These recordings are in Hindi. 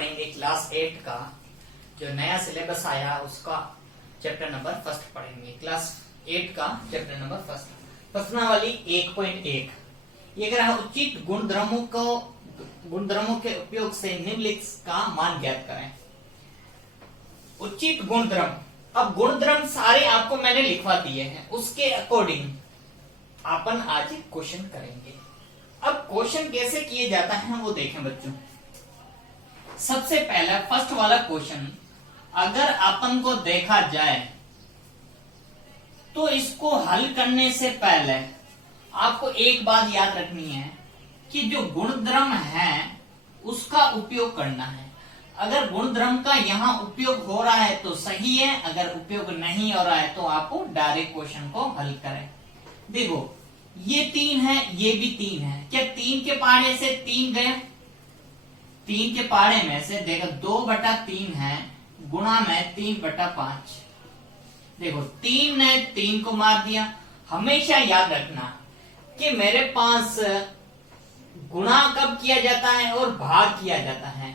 पढ़ेंगे क्लास 8 का जो नया सिलेबस आया उसका चैप्टर नंबर फर्स्ट पढ़ेंगे। क्लास 8 का चैप्टर नंबर फर्स्ट प्रश्नावली 1.1 ये कह रहा है उचित गुणधर्मों के उपयोग से निम्नलिखित का मान ज्ञात करें। उचित गुणधर्म, अब गुणधर्म सारे आपको मैंने लिखवा दिए हैं, उसके अकॉर्डिंग अपन आज क्वेश्चन करेंगे। अब क्वेश्चन कैसे किए जाता है वो देखें बच्चों। सबसे पहला फर्स्ट वाला क्वेश्चन अगर अपन को देखा जाए तो इसको हल करने से पहले आपको एक बात याद रखनी है कि जो गुणधर्म है उसका उपयोग करना है। अगर गुणधर्म का यहाँ उपयोग हो रहा है तो सही है, अगर उपयोग नहीं हो रहा है तो आपको डायरेक्ट क्वेश्चन को हल करें। देखो ये 3 है, ये भी 3 है, क्या 3 के पहाड़े से 3 गए? 3 के पहाड़े में से देखो 2/3 है गुणा में 3/5। देखो 3 ने 3 को मार दिया। हमेशा याद रखना कि मेरे पास गुणा कब किया जाता है और भाग किया जाता है,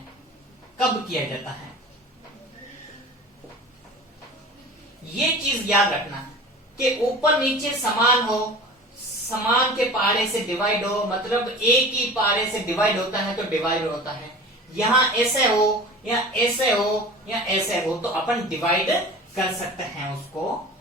कब किया जाता है, ये चीज याद रखना कि ऊपर नीचे समान हो, समान के पारे से डिवाइड हो, मतलब एक ही पारे से डिवाइड होता है तो डिवाइड होता है। यहाँ ऐसे हो या ऐसे हो या ऐसे हो तो अपन डिवाइड कर सकते हैं उसको।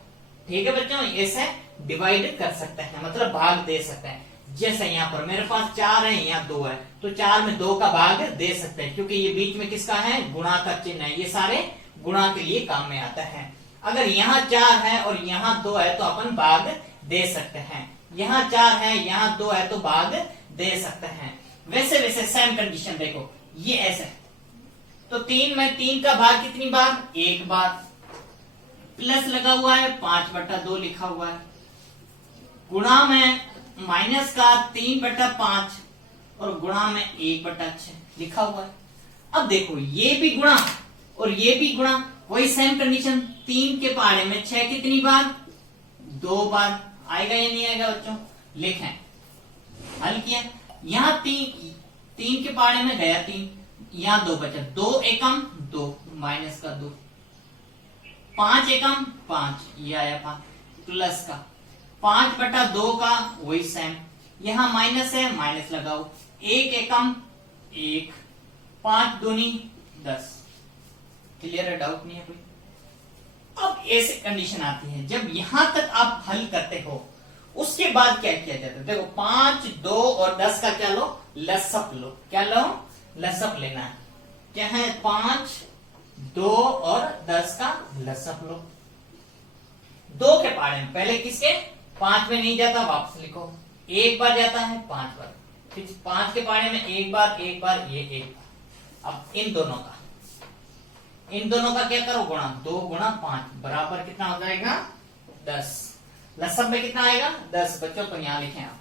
ठीक है बच्चों, ऐसे डिवाइड कर सकते हैं, मतलब भाग दे सकते हैं। जैसे यहाँ पर मेरे पास 4 है, यहाँ 2 है, तो 4 में 2 का भाग दे सकते हैं क्योंकि ये बीच में किसका है, गुणा का चिन्ह है। ये सारे गुणा के लिए काम में आता है। अगर यहाँ 4 है और यहाँ 2 है तो अपन भाग दे सकते हैं। यहाँ 4 है, यहाँ 2 है तो भाग दे सकते हैं। वैसे वैसे सेम कंडीशन देखो, ये ऐसे तो 3 में 3 का भाग कितनी बार, 1 बार। प्लस लगा हुआ है, 5/2 लिखा हुआ है। गुणा में माइनस का 3/5 और गुणा में 1/6 लिखा हुआ है। अब देखो ये भी गुणा और ये भी गुणा, वही सेम कंडीशन। 3 के पहाड़े में 6 कितनी बार, 2 बार। आएगा या नहीं आएगा बच्चों? लिखें, हल किया। यहाँ 3 के पहाड़े में गया 3, यहाँ 2 बचा, 2 एकम 2 माइनस का 2, 5 एकम 5, ये आया 5 प्लस का 5/2 का वही सेम। यहां माइनस है, माइनस लगाओ, 1 एकम 1, 5 दूनी 10। क्लियर है, डाउट नहीं है कोई? अब ऐसे कंडीशन आती है जब यहां तक आप हल करते हो उसके बाद क्या किया जाता है। देखो 5, 2 और 10 का क्या लो, लसअप लो। क्या लो, लसअप लेना है। क्या है, 5, 2 और 10 का लसअप लो। 2 के पहाड़े में पहले किसके, 5 में नहीं जाता, वापस लिखो। 1 बार जाता है, 5 बार, फिर 5 के पहाड़े में 1 बार, 1 बार, ये 1 बार। अब इन दोनों का क्या करो, गुणा। 2 गुणा 5 बराबर कितना हो जाएगा, 10। लसअप में कितना आएगा, 10। बच्चों तो यहां लिखें आप,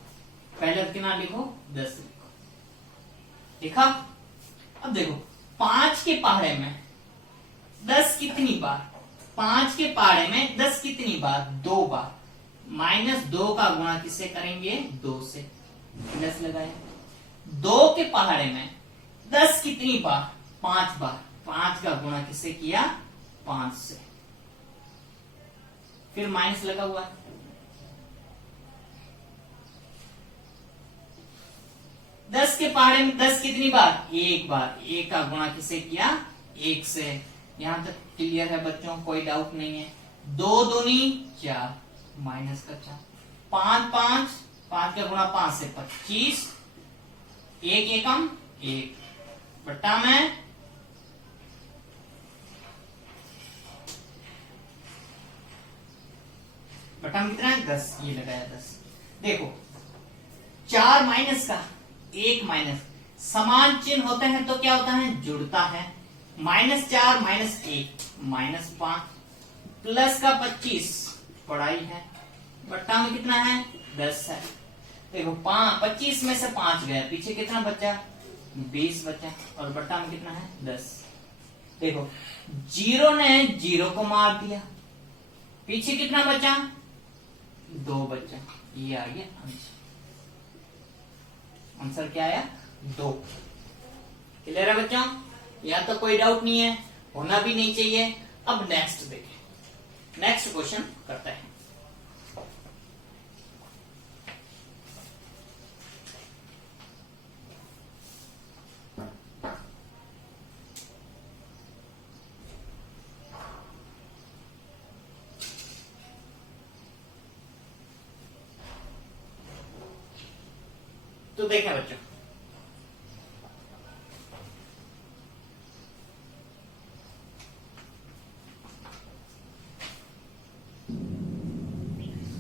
पहले कितना लिखो, 10 लिखो। लिखा। अब देखो 5 के पहाड़े में 10 कितनी बार, 5 के पहाड़े में 10 कितनी बार, 2 बार। -2 का गुणा किससे करेंगे, 2 से। 10 लगाए। 2 के पहाड़े में 10 कितनी बार, 5 बार। 5 का गुणा किससे किया, 5 से। फिर माइनस लगा हुआ है। 10 के पहाड़े में 10 कितनी बार, 1 बार। 1 का गुणा किससे किया, 1 से। यहां तक क्लियर है बच्चों, कोई डाउट नहीं है। 2 दूनी 4 माइनस का 4, 5 5 का गुणा 5 से 25, 1 एकम 1 बट्टा में कितना है, 10। ये लगाया 10। देखो 4 माइनस का 1 माइनस, समान चिन्ह होते हैं तो क्या होता है, जुड़ता है। -4 -1 -5 प्लस का 25 पढ़ाई है, बट्टा में कितना है, 10 है। देखो 25 में से 5 गया, पीछे कितना बचा, 20 बचा, और बट्टा में कितना है, 10। देखो 0 ने 0 को मार दिया, पीछे कितना बचा, 2 बचा। ये आ गया आंसर। आंसर क्या आया, 2। क्लियर है बच्चों? यहाँ तो कोई डाउट नहीं है, होना भी नहीं चाहिए। अब नेक्स्ट देखें, नेक्स्ट क्वेश्चन करते हैं। तो देखें बच्चों,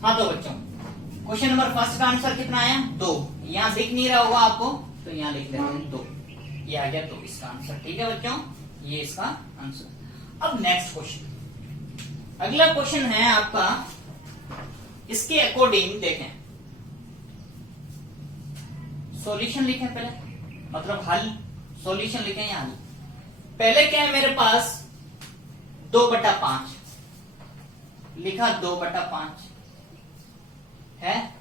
हाँ तो बच्चों क्वेश्चन नंबर फर्स्ट का आंसर कितना आया? 2। यहां दिख नहीं रहा होगा आपको, तो यहां लिख देते हैं 2। ये आ गया 2 इसका आंसर। ठीक है बच्चों, ये इसका आंसर। अब नेक्स्ट क्वेश्चन, अगला क्वेश्चन है आपका इसके अकॉर्डिंग देखें, सॉल्यूशन लिखें पहले, मतलब हल, सॉल्यूशन लिखें या हल। पहले क्या है मेरे पास 2/5 लिखा, 2/5 है,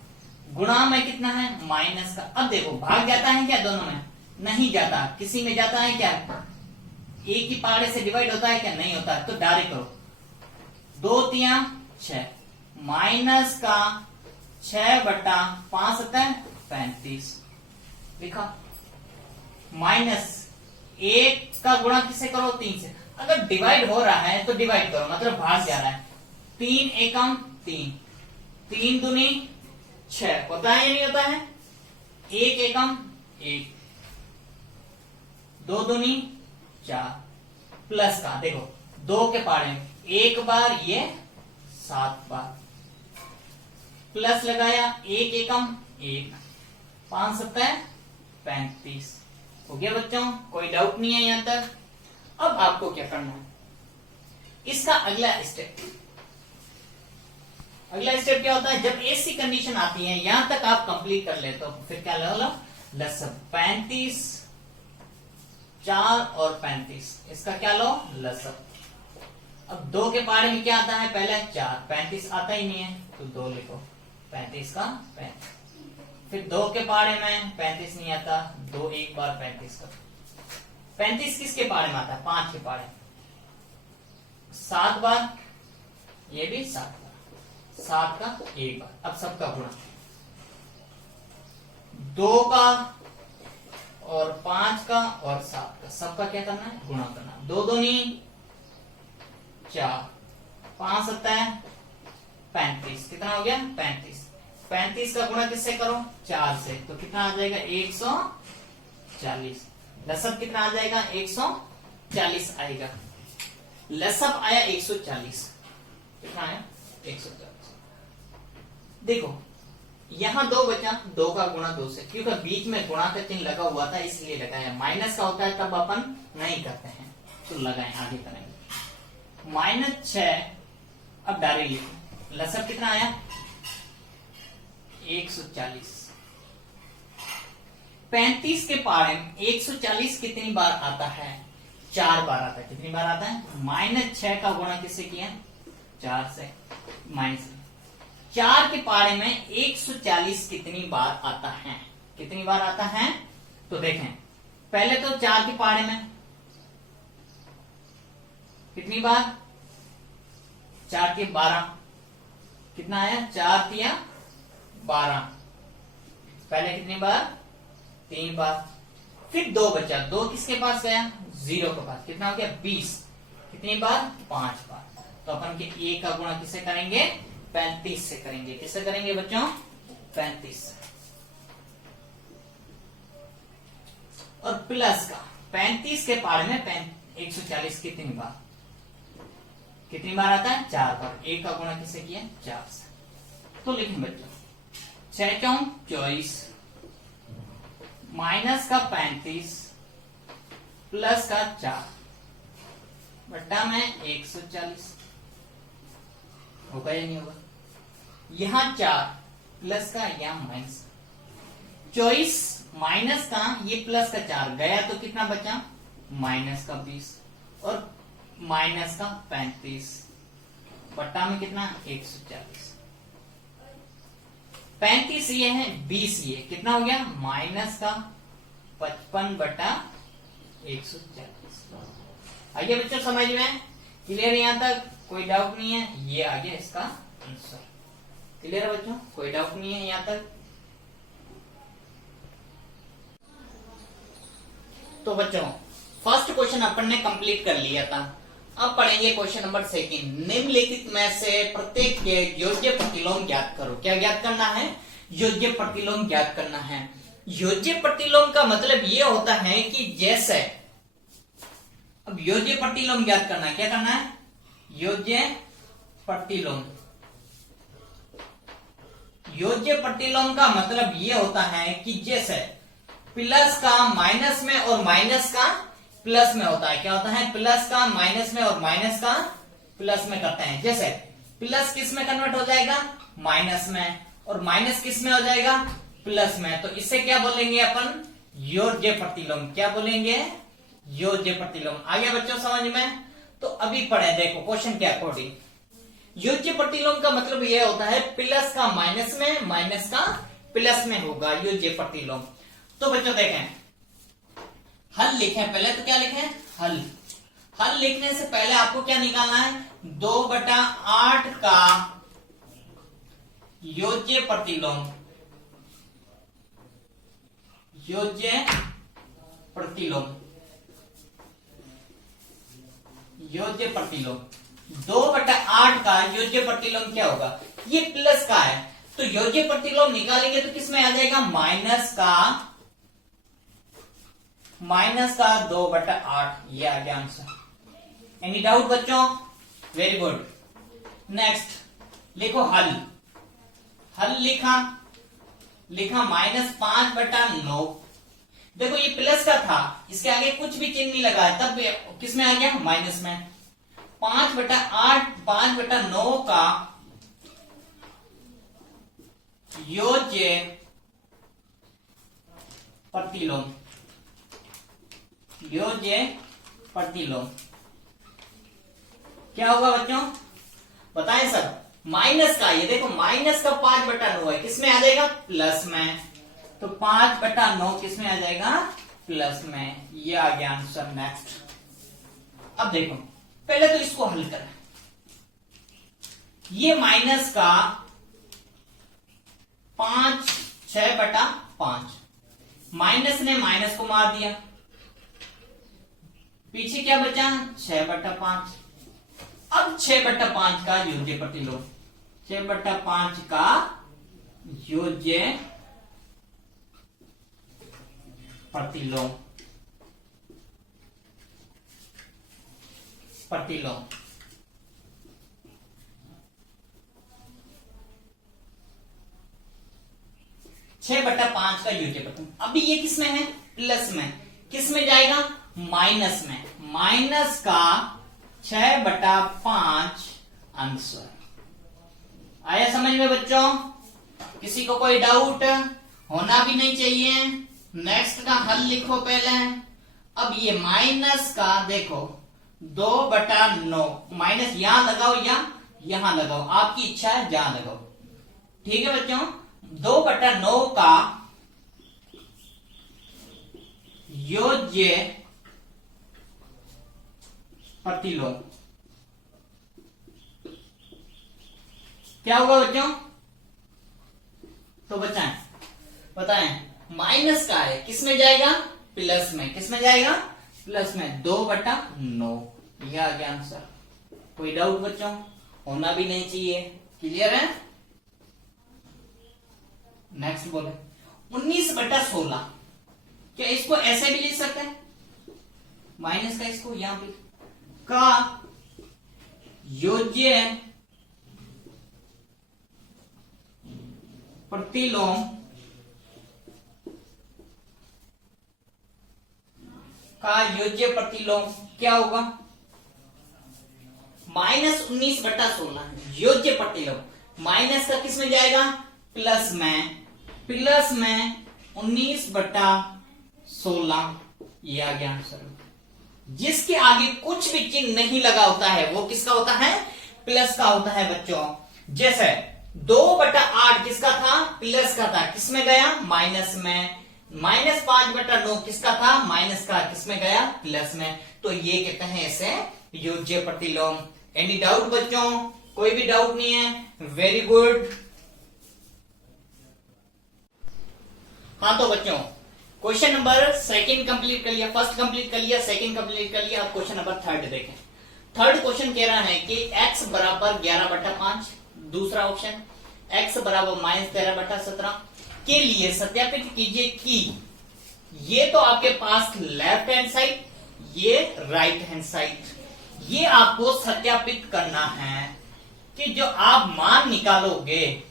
गुणा में कितना है माइनस का। अब देखो भाग जाता है क्या दोनों में? नहीं जाता। किसी में जाता है क्या? एक ही पहाड़े से डिवाइड होता है क्या? नहीं होता। तो डायरेक्ट करो, 2×3 6 माइनस का 6/5 होता है 35 लिखा, माइनस 1 का गुणा किससे करो? 3 से। अगर डिवाइड हो रहा है तो डिवाइड करो, मतलब भाग जा रहा है। 3 एकम 3, 3 दूनी 6 होता है या नहीं होता है? 1 एकम 1, 2 दूनी 4, प्लस का देखो 2 के पहाड़े 1 बार, ये 7 बार, प्लस लगाया 1 एकम 1, 5 7 35 हो गया बच्चों, कोई डाउट नहीं है यहां तक। अब आपको क्या करना है, इसका अगला स्टेप, अगला स्टेप क्या होता है? जब ऐसी कंडीशन आती है, यहां तक आप कंप्लीट कर लेते हो, फिर क्या लो, लसब 35, 4 और 35, इसका क्या लो? लसब। अब 2 के पहाड़े में क्या आता है? पहले 4, 35 आता ही नहीं है, तो 2 लिखो, 35 का 35। फिर 2 के पहाड़े में 35 नहीं आता, 2 एक बार 35 का। 35 किसके पहाड़े में आता है? 5 के पहाड़े, 7 बार, ये भी 7 बार, 7 का 1 बार। अब सबका गुणा, 2 का और 5 का और 7 का, सबका क्या करना है? गुणा करना। 2 दूनी 4, 5 7 35, कितना हो गया? 35। 35 का गुणा किससे करो? 4 से, तो कितना आ जाएगा? 140। लसब कितना आ जाएगा? 140 आएगा। लसब आया 140, कितना आया? 140। देखो यहां 2 बचा, 2 का गुणा 2 से, क्योंकि बीच में गुणा का चिन्ह लगा हुआ था इसलिए लगाया। माइनस का होता है तब अपन नहीं करते हैं, तो लगाएं, आगे करेंगे। -6, अब डायरेक्ट लिखो, लसब कितना आया? 140। 35 के पहाड़े में 140 कितनी बार आता है? 4 बार आता है। कितनी बार आता है? -6 का गुणा किससे किया? 4 से। माइनस 4 के पहाड़े में 140 कितनी बार आता है? कितनी बार आता है? तो देखें, पहले तो 4 के पहाड़े में कितनी बार? 4 के 12, कितना आया? 4 तिया 12। पहले कितनी बार? 3 बार। फिर 2 बचा, 2 किसके पास गया? 0 के पास, कितना हो गया? 20। कितनी बार? 5 बार। तो अपन के ए का गुणा किससे करेंगे? 35 से करेंगे। किससे करेंगे बच्चों? 35 से। और प्लस का 35 के पार में 140 कितनी बार? कितनी बार आता है? 4 बार। एक का गुणा किससे किया? 4 से। तो लिखें बच्चों, 6 क्यों 24, माइनस का 35 प्लस का 4 बट्टा में 140। होगा या नहीं होगा? यहां 4 प्लस का, यहां माइनस। 24 माइनस का, ये प्लस का 4 गया तो कितना बचा? माइनस का 20 और माइनस का 35 बट्टा में कितना? 140। 35 ये है, 20 ये, कितना हो गया? -का 55 बटा 140। आइए बच्चों समझ में, क्लियर? यहां तक कोई डाउट नहीं है? ये आ गया इसका आंसर। क्लियर है बच्चों? कोई डाउट नहीं है यहां तक? तो बच्चों फर्स्ट क्वेश्चन अपन ने कंप्लीट कर लिया था। अब पढ़ेंगे क्वेश्चन नंबर 2। निम्नलिखित में से प्रत्येक के योज्य प्रतिलोम ज्ञात करो। क्या ज्ञात करना है? योज्य प्रतिलोम ज्ञात करना है। योज्य प्रतिलोम का मतलब ये होता है कि जैसे, अब योज्य प्रतिलोम ज्ञात करना है, क्या करना है? योज्य प्रतिलोम। योज्य प्रतिलोम का मतलब ये होता है कि जैसे प्लस का माइनस में और माइनस का प्लस में होता है। क्या होता है? प्लस का माइनस में और माइनस का प्लस में करते हैं। जैसे प्लस किस में कन्वर्ट हो जाएगा? माइनस में, और माइनस किस में हो जाएगा? प्लस में। तो इसे क्या बोलेंगे अपन? योज्य प्रतिलोम। क्या बोलेंगे? योज्य प्रतिलोम। आ गया बच्चों समझ में? तो अभी पढ़े, देखो क्वेश्चन के अकॉर्डिंग। योज्य प्रतिलोम का मतलब यह होता है प्लस का माइनस में, माइनस का प्लस में होगा योज्य प्रतिलोम। तो बच्चों देखें, हल लिखें पहले। तो क्या लिखें? हल। हल लिखने से पहले आपको क्या निकालना है? 2/8 का योज्य प्रतिलोम। योज्य प्रतिलोम। योज्य प्रतिलोम 2/8 का योज्य प्रतिलोम क्या होगा? ये प्लस का है, तो योज्य प्रतिलोम निकालेंगे तो किसमें आ जाएगा? माइनस का 2/8। ये आ गया आंसर। एनी डाउट बच्चों? Very good. नेक्स्ट लिखो हल। हल लिखा -5/9। देखो ये प्लस का था, इसके आगे कुछ भी चिन्ह नहीं लगा है, तब किस में आ गया? माइनस में। 5/9 का योज्य प्रतिलोम। योज्य प्रतिलोम क्या होगा बच्चों? बताएं सर। माइनस का, ये देखो माइनस का 5/9 है, किसमें आ जाएगा? प्लस में। तो 5/9 किसमें आ जाएगा? प्लस में। ये आ गया आंसर। नेक्स्ट अब देखो, पहले तो इसको हल करें। ये माइनस का 6/5, माइनस ने माइनस को मार दिया, पीछे क्या बचा? 6/5। अब 6/5 का योज्य प्रतिलोम। 6/5 का योज्य प्रतिलोम। प्रतिलोम 6/5 का योज्य प्रतिलोम। अभी ये किसमें है? प्लस में। किस में जाएगा? माइनस में। माइनस का 6/5 आंसर। आया समझ में बच्चों? किसी को कोई डाउट होना भी नहीं चाहिए। नेक्स्ट का हल लिखो पहले। अब ये माइनस का देखो 2/9, माइनस यहां लगाओ या यहां लगाओ, आपकी इच्छा है जहां लगाओ। ठीक है बच्चों? 2/9 का योज्य प्रतिलोम क्या होगा बच्चों? तो बताएं। माइनस का है, किस में जाएगा? प्लस में। किस में जाएगा? प्लस में। 2/9। यह आ गया आंसर। कोई डाउट बच्चों? होना भी नहीं चाहिए। क्लियर है? नेक्स्ट बोले 19/16। क्या इसको ऐसे भी लिख सकते हैं? माइनस का इसको यहां पे का योज्य प्रतिलोम का योज्य प्रतिलोम क्या होगा? -19/16 योज्य प्रतिलोम। माइनस का किस में जाएगा? प्लस में। प्लस में 19/16। ये आ गया आंसर। जिसके आगे कुछ भी चिन्ह नहीं लगा होता है वो किसका होता है? प्लस का होता है बच्चों। जैसे 2/8 किसका था? प्लस का था, किसमें गया? माइनस में। -5/9 किसका था? माइनस का। किसमें गया? प्लस में। तो ये कहते हैं इसे योज्य प्रतिलोम। एनी डाउट बच्चों? कोई भी डाउट नहीं है? Very good. हाँ तो बच्चों क्वेश्चन नंबर सेकंड कंप्लीट कर लिया, फर्स्ट कंप्लीट कर लिया, सेकंड कंप्लीट कर लिया। अब क्वेश्चन नंबर थर्ड देखें। थर्ड क्वेश्चन कह रहा है कि x बराबर 11/5, दूसरा ऑप्शन x बराबर -13/17 के लिए सत्यापित कीजिए कि ये तो आपके पास लेफ्ट हैंड साइड, ये राइट हैंड साइड। ये आपको सत्यापित करना है कि जो आप मान निकालोगे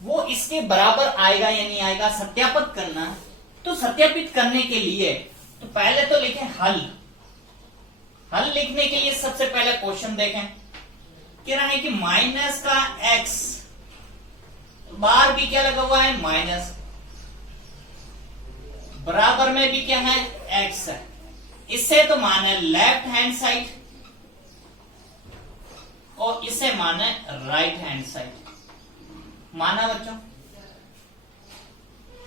वो इसके बराबर आएगा या नहीं आएगा, सत्यापित करना। तो सत्यापित करने के लिए तो पहले तो लिखें हल। हल लिखने के लिए सबसे पहले क्वेश्चन देखें। कह रहा है कि माइनस का x, बाहर भी क्या लगा हुआ है? माइनस, बराबर में भी क्या है? x है। इससे तो माने लेफ्ट हैंड साइड और इसे माने राइट हैंड साइड। माना बच्चों?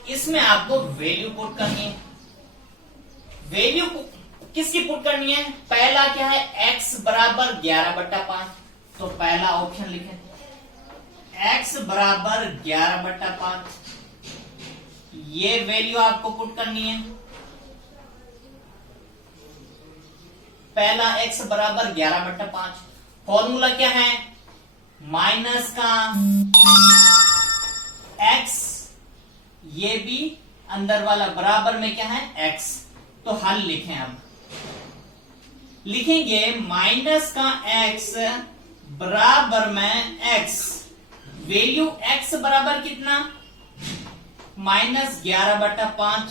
इसमें आपको वैल्यू पुट करनी है। वैल्यू किसकी पुट करनी है? पहला क्या है? x बराबर 11/5। तो पहला ऑप्शन लिखें, x बराबर 11/5। ये वैल्यू आपको पुट करनी है। पहला x बराबर 11/5। फॉर्मूला क्या है? माइनस का x, ये भी अंदर वाला बराबर में क्या है? x। तो हल लिखें। अब लिखेंगे माइनस का x बराबर में x। वैल्यू x बराबर कितना? -11/5।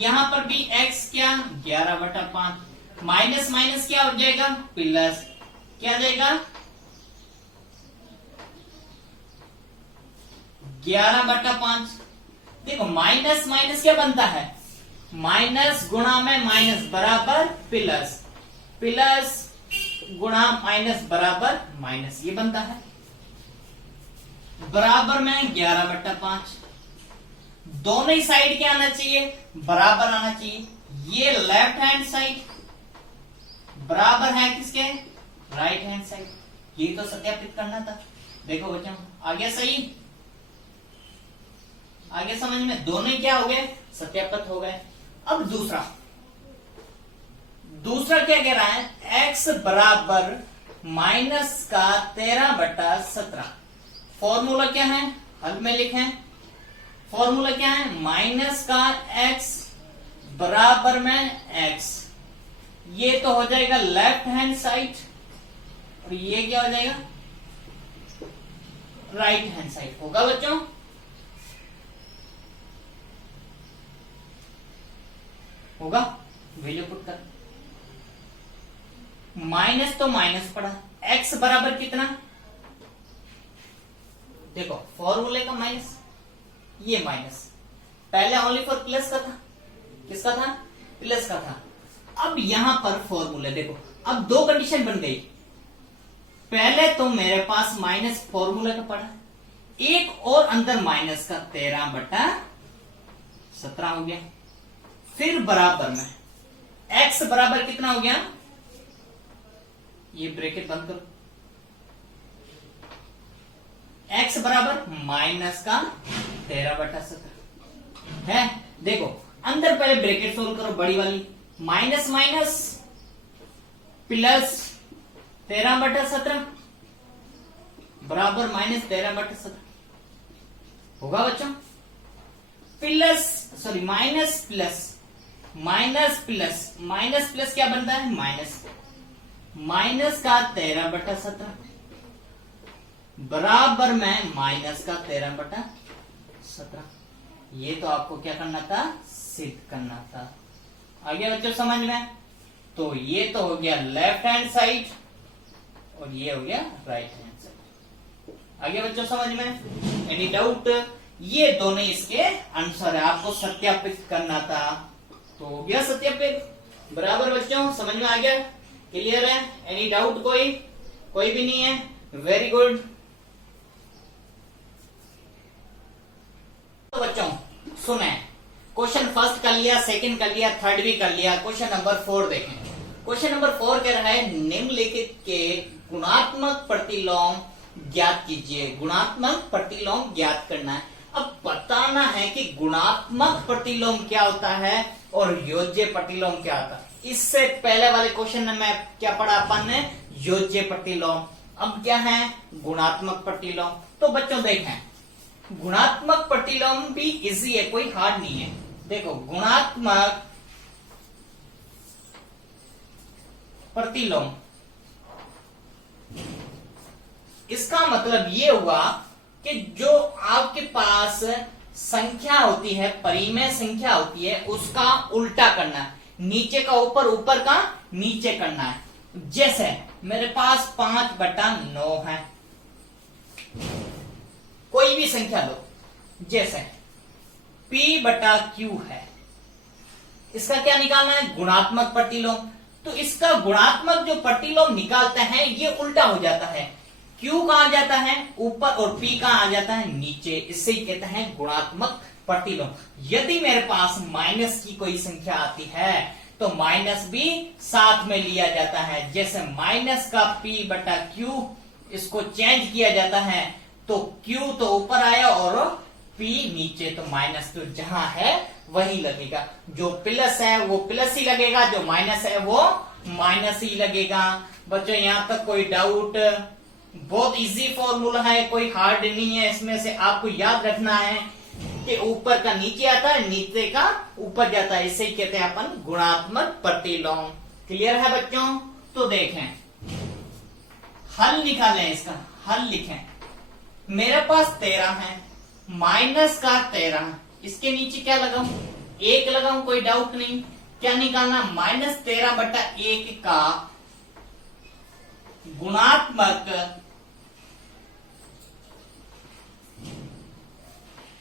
यहां पर भी x क्या? 11/5। माइनस माइनस क्या हो जाएगा? प्लस। क्या जाएगा? 11/5। देखो माइनस माइनस क्या बनता है? माइनस गुणा में माइनस बराबर प्लस, प्लस गुणा माइनस बराबर माइनस, ये बनता है। बराबर में 11/5। दोनों ही साइड क्या आना चाहिए? बराबर आना चाहिए। ये लेफ्ट हैंड साइड बराबर है किसके? Right hand side. ये तो सत्यापित करना था। देखो बच्चों आ गया सही? आगे समझ में? दोनों ही क्या हो गए? सत्यापित हो गए। अब दूसरा क्या कह रहा है? x बराबर माइनस का 13/17। फॉर्मूला क्या है? हल में लिखें। फॉर्मूला क्या है? माइनस का x बराबर में x। ये तो हो जाएगा लेफ्ट हैंड साइड और ये क्या हो जाएगा? Right hand side. होगा बच्चों? होगा? वैल्यू पुट कर। माइनस तो माइनस पड़ा, x बराबर कितना? देखो फॉर्मूले का माइनस, ये माइनस। पहले ओनली फॉर प्लस का था। किसका था? प्लस का था। अब यहां पर फॉर्मूले देखो, अब दो कंडीशन बन गई। पहले तो मेरे पास माइनस फॉर्मूला का पड़ा, एक और अंदर माइनस का 13/17 हो गया। फिर बराबर में x बराबर कितना हो गया? ये ब्रैकेट बंद करो। x बराबर माइनस का 13/17 है। देखो अंदर पहले ब्रैकेट सोल्व करो, बड़ी वाली। माइनस माइनस प्लस 13/17 बराबर -13/17 होगा बच्चों? Plus sorry minus plus, minus plus, minus plus क्या बनता है? माइनस। माइनस का 13/17 बराबर में माइनस का 13/17। ये तो आपको क्या करना था? सिद्ध करना था। आ गया बच्चों समझ में? तो ये तो हो गया लेफ्ट हैंड साइड और ये हो गया राइट हैंड साइड। आ गया बच्चों समझ में? Any doubt? ये दोनों इसके आंसर है, आपको सत्यापित करना था। तो हो गया सत्यापित। बराबर बच्चों समझ में आ गया? क्लियर है? Any doubt? कोई भी नहीं है? Very good. तो बच्चों सुने, क्वेश्चन फर्स्ट कर लिया, सेकंड कर लिया, थर्ड भी कर लिया। क्वेश्चन नंबर 4 देखें। क्वेश्चन नंबर 4 कह रहा है निम्नलिखित के गुणात्मक प्रतिलोम ज्ञात कीजिए। गुणात्मक प्रतिलोम ज्ञात करना है। अब बताना है कि गुणात्मक प्रतिलोम क्या होता है और योज्य प्रतिलोम क्या होता है। इससे पहले वाले क्वेश्चन में क्या पढ़ा अपन ने, योज्य प्रतिलोम। अब क्या है गुणात्मक प्रतिलोम। तो बच्चों देखें गुणात्मक प्रतिलोम भी इजी है, कोई हार्ड नहीं है। देखो गुणात्मक प्रतिलोम, इसका मतलब ये हुआ कि जो आपके पास संख्या होती है, परिमेय संख्या होती है, उसका उल्टा करना है। नीचे का ऊपर, ऊपर का नीचे करना है। जैसे मेरे पास 5/9 है, कोई भी संख्या लो, जैसे P/Q है, इसका क्या निकालना है गुणात्मक प्रतिलोम। तो इसका गुणात्मक जो प्रतिलोम निकालते हैं ये उल्टा हो जाता है। Q कहां जाता है ऊपर और P कहां आ जाता है नीचे, इससे ही कहते हैं गुणात्मक प्रतिलोम। यदि मेरे पास माइनस की कोई संख्या आती है तो माइनस भी साथ में लिया जाता है। जैसे माइनस का P/Q, इसको चेंज किया जाता है तो Q तो ऊपर आया और P नीचे, तो माइनस तो जहां है वही लगेगा। जो प्लस है वो प्लस ही लगेगा, जो माइनस है वो माइनस ही लगेगा। बच्चों यहां तक कोई डाउट? बहुत इजी फॉर्मूला है, कोई हार्ड नहीं है। इसमें से आपको याद रखना है कि ऊपर का नीचे आता है, नीचे का ऊपर जाता है। इसे कहते हैं अपन गुणात्मक प्रतिलोम। क्लियर है बच्चों? तो देखें हल निकालें, इसका हल लिखें। मेरे पास 13 है, माइनस का 13, इसके नीचे क्या लगाऊं 1 लगाऊं, कोई डाउट नहीं। क्या निकालना -13/1 का गुणात्मक,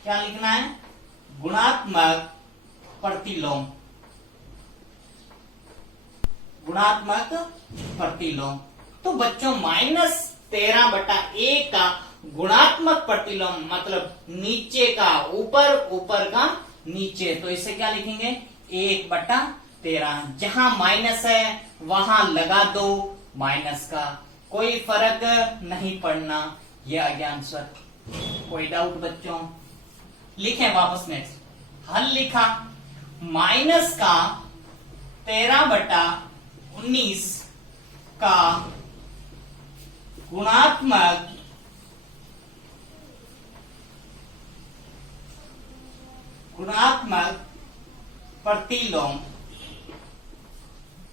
क्या लिखना है गुणात्मक प्रतिलोम। गुणात्मक प्रतिलोम। तो बच्चों -13/1 का गुणात्मक प्रतिलोम मतलब नीचे का ऊपर, ऊपर का नीचे, तो इसे क्या लिखेंगे 1/13। जहां माइनस है वहां लगा दो माइनस का, कोई फर्क नहीं पड़ना। यह आ गया आंसर। कोई डाउट बच्चों? लिखें वापस नेक्स्ट। हल लिखा माइनस का 13/19 का गुणात्मक प्रतिलोम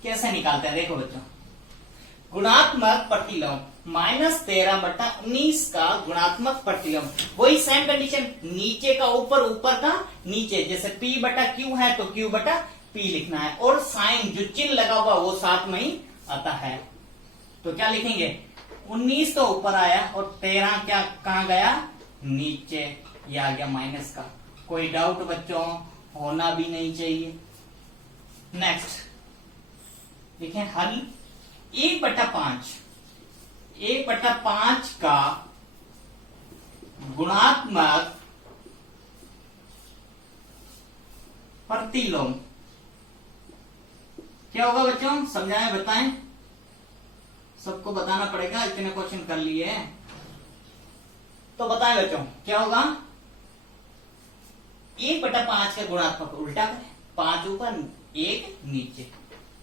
कैसे निकालते हैं देखो बच्चों। गुणात्मक प्रतिलोम -13/19 का गुणात्मक प्रतिलोम, वही सेम कंडीशन, नीचे का ऊपर, ऊपर का नीचे। जैसे P/Q है तो Q/P लिखना है, और साइन जो चिन्ह लगा हुआ वो साथ में ही आता है। तो क्या लिखेंगे 19 तो ऊपर आया और 13 क्या कहां गया नीचे, ये आ गया माइनस का। कोई डाउट बच्चों? होना भी नहीं चाहिए। नेक्स्ट देखें हल 1/5 का गुणात्मक प्रतिलोम क्या होगा बच्चों? समझाएं, बताएं। सबको बताना पड़ेगा, इतने क्वेश्चन कर लिए हैं तो बताएं बच्चों क्या होगा। 1/5 का गुणात्मक उल्टा करें, 5 ऊपर 1 नीचे,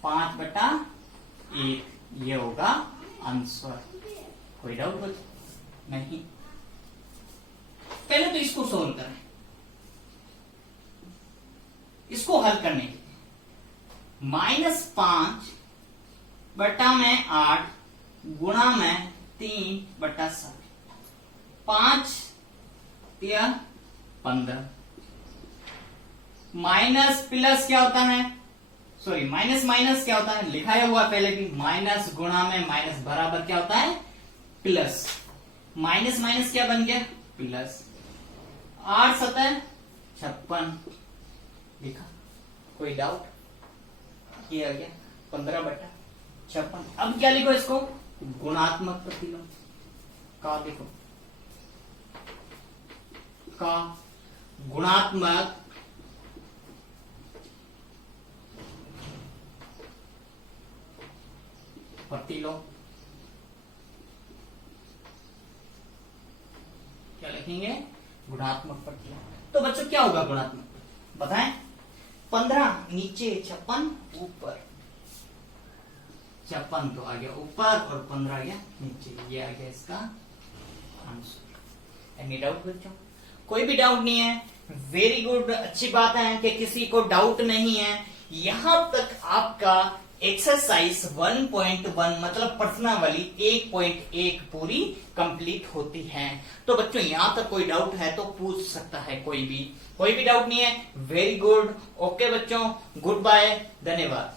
5/1 ये होगा आंसर। कोई डाउट बच्चों? नहीं। पहले तो इसको सोल्व करें। इसको हल करने के लिए -5/8 गुणा में 3/7, 5 या 15। माइनस प्लस क्या होता है, सॉरी माइनस माइनस क्या होता है, लिखाया हुआ पहले भी, माइनस गुणा में माइनस बराबर क्या होता है प्लस। माइनस माइनस क्या बन गया प्लस। 8 7 56 लिखा। कोई डाउट? ये आ गया 15/56। अब क्या लिखो इसको गुणात्मक प्रतिलोम का, देखो का गुणात्मक पट्टी लो, क्या लिखेंगे? गुणात्मक पट्टी। तो बच्चों क्या होगा गुणात्मक बताएं? 15 नीचे 56 ऊपर, 56 तो आ गया ऊपर और 15 आ गया नीचे, ये आ गया इसका आंसर। एनी डाउट बच्चों? कोई भी डाउट नहीं है? वेरी गुड, अच्छी बात है कि किसी को डाउट नहीं है। यहां तक आपका एक्सरसाइज 1.1 मतलब प्रश्नावली 1.1 पूरी कंप्लीट होती है। तो बच्चों यहां तक कोई डाउट है तो पूछ सकता है कोई भी डाउट नहीं है? वेरी गुड, ओके बच्चों, गुड बाय, धन्यवाद।